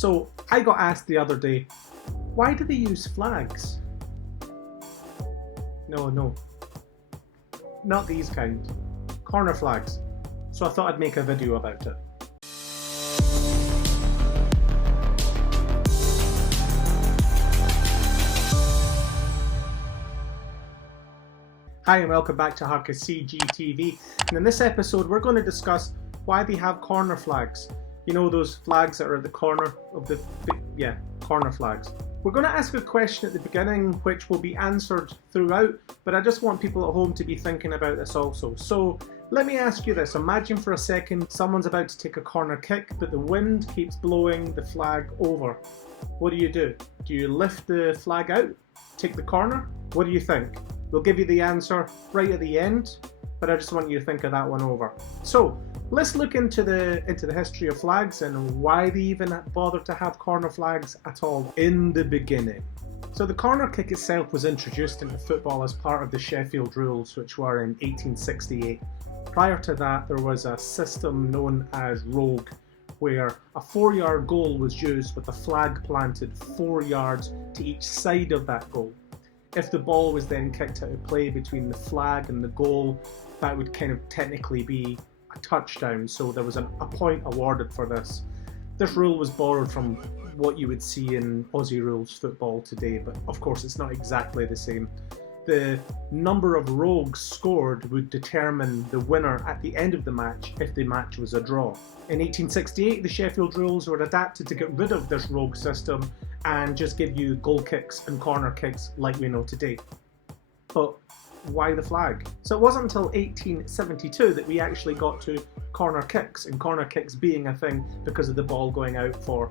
So I got asked the other day, why do they use flags? No, not these kind. Corner flags. So I thought I'd make a video about it. Hi and welcome back to Harka CGTV, and in this episode we're going to discuss why they have corner flags. You know, those flags that are at the corner of the... yeah, corner flags. We're going to ask a question at the beginning which will be answered throughout, but I just want people at home to be thinking about this also. So let me ask you this. Imagine for a second someone's about to take a corner kick, but the wind keeps blowing the flag over. What do? Do you lift the flag out, take the corner? What do you think? We'll give you the answer right at the end, but I just want you to think of that one over. So let's look into the history of flags and why they even bothered to have corner flags at all in the beginning. So the corner kick itself was introduced into football as part of the Sheffield rules, which were in 1868. Prior to that, there was a system known as rogue, where a 4-yard goal was used with a flag planted 4 yards to each side of that goal. If the ball was then kicked out of play between the flag and the goal, that would kind of technically be a touchdown, so there was a point awarded for this. This rule was borrowed from what you would see in Aussie rules football today, but of course it's not exactly the same. The number of rogues scored would determine the winner at the end of the match if the match was a draw. In 1868, the Sheffield rules were adapted to get rid of this rogue system and just give you goal kicks and corner kicks like we know today. But why the flag? So it wasn't until 1872 that we actually got to corner kicks, and corner kicks being a thing because of the ball going out for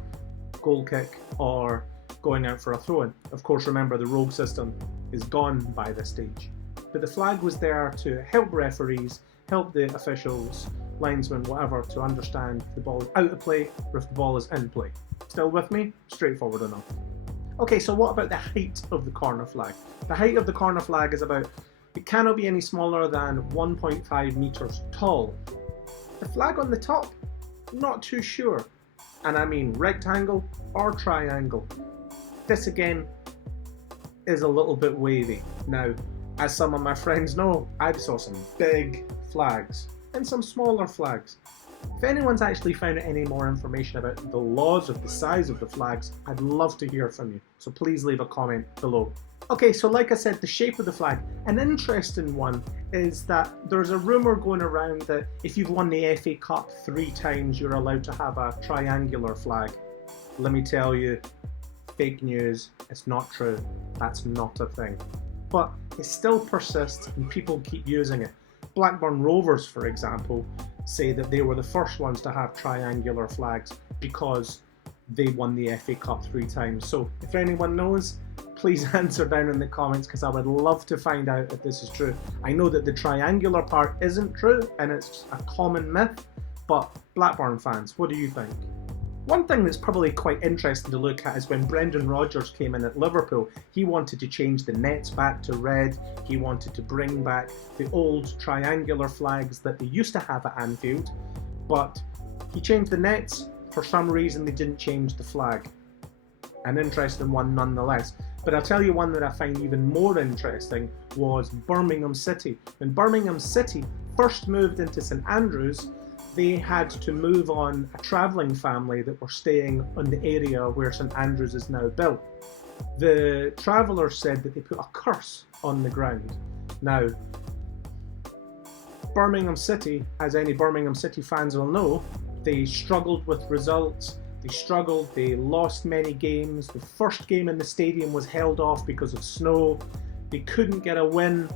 goal kick or going out for a throw-in. Of course, remember, the rogue system is gone by this stage. But the flag was there to help referees, help the officials, linesmen, whatever, to understand if the ball is out of play or if the ball is in play. Still with me? Straightforward enough. Okay, so what about the height of the corner flag? The height of the corner flag is it cannot be any smaller than 1.5 meters tall. The flag on the top? Not too sure. And I mean rectangle or triangle. This again is a little bit wavy. Now, as some of my friends know, I saw some big flags and some smaller flags. If anyone's actually found any more information about the laws of the size of the flags, I'd love to hear from you. So please leave a comment below. Okay, so like I said, the shape of the flag. An interesting one is that there's a rumour going around that if you've won the FA Cup 3 times, you're allowed to have a triangular flag. Let me tell you, fake news, it's not true. That's not a thing. But it still persists and people keep using it. Blackburn Rovers, for example, say that they were the first ones to have triangular flags because they won the FA Cup 3 times. So if anyone knows, please answer down in the comments, because I would love to find out if this is true. I know that the triangular part isn't true and it's a common myth, but Blackburn fans, what do you think? One thing that's probably quite interesting to look at is when Brendan Rodgers came in at Liverpool, he wanted to change the nets back to red. He wanted to bring back the old triangular flags that they used to have at Anfield, but he changed the nets. For some reason, they didn't change the flag. An interesting one nonetheless. But I'll tell you one that I find even more interesting was Birmingham City. When Birmingham City first moved into St Andrews, they had to move on a travelling family that were staying in the area where St Andrews is now built. The travellers said that they put a curse on the ground. Now, Birmingham City, as any Birmingham City fans will know, they struggled with results. They lost many games. The first game in the stadium was held off because of snow. They couldn't get a win.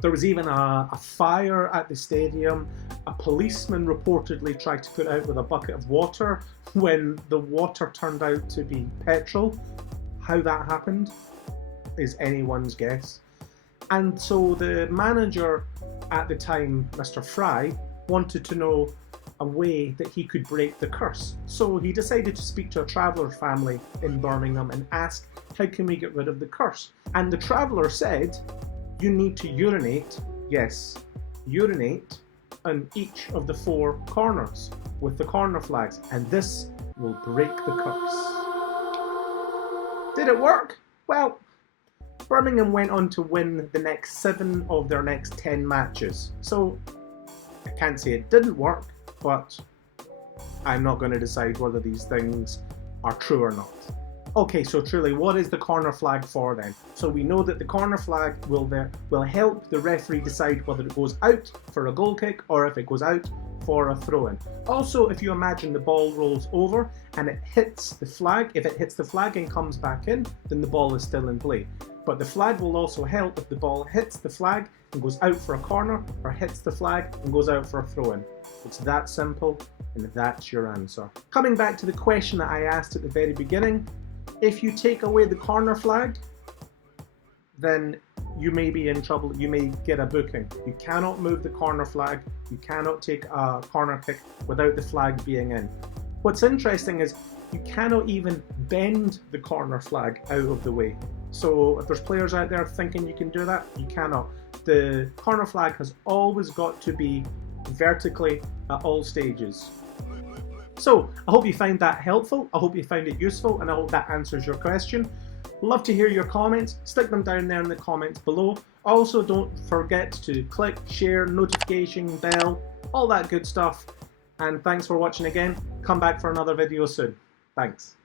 There was even a fire at the stadium. A policeman reportedly tried to put out with a bucket of water when the water turned out to be petrol. How that happened is anyone's guess. And so the manager at the time, Mr. Fry, wanted to know a way that he could break the curse. So he decided to speak to a traveller family in Birmingham and ask, how can we get rid of the curse? And the traveller said, you need to urinate, yes, urinate on each of the 4 corners with the corner flags. And this will break the curse. Did it work? Well, Birmingham went on to win the next 7 of their next 10 matches. So I can't say it didn't work, but I'm not going to decide whether these things are true or not. Okay, so truly, what is the corner flag for then? So we know that the corner flag will help the referee decide whether it goes out for a goal kick or if it goes out for a throw-in. Also, if you imagine the ball rolls over and it hits the flag, if it hits the flag and comes back in, then the ball is still in play. But the flag will also help if the ball hits the flag and goes out for a corner, or hits the flag and goes out for a throw-in. It's that simple, and that's your answer. Coming back to the question that I asked at the very beginning, if you take away the corner flag, then you may be in trouble. You may get a booking. You cannot move the corner flag. You cannot take a corner kick without the flag being in. What's interesting is you cannot even bend the corner flag out of the way. So if there's players out there thinking you can do that, you cannot. The corner flag has always got to be vertically at all stages. So I hope you find that helpful, I hope you find it useful, and I hope that answers your question. Love to hear your comments, stick them down there in the comments below. Also, don't forget to click, share, notification bell, all that good stuff. And thanks for watching again. Come back for another video soon. Thanks.